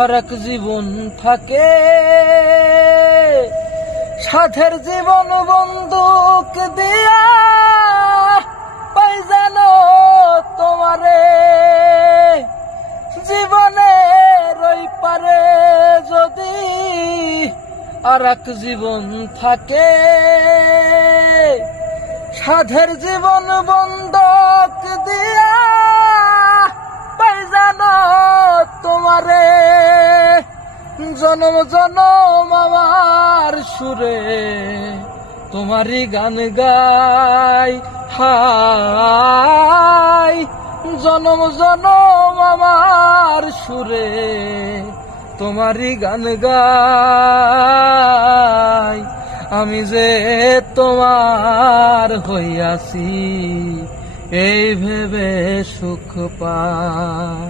আর এক জীবন থাকে, সাথের জীবন বন্দুক দিয়া পাই যেন তোমারে। জীবনের ওই পারে যদি আর এক জীবন থাকে, সাধের জীবন বন্দুক দিয়া পাই যেন তোমারে। জনম জনম আমার সুরে তোমারই গান গাই, হাই জনম জনম আমার সুরে তোমারই গান গাই। আমি যে তোমার হইয়াছি এই ভেবে সুখ পাই।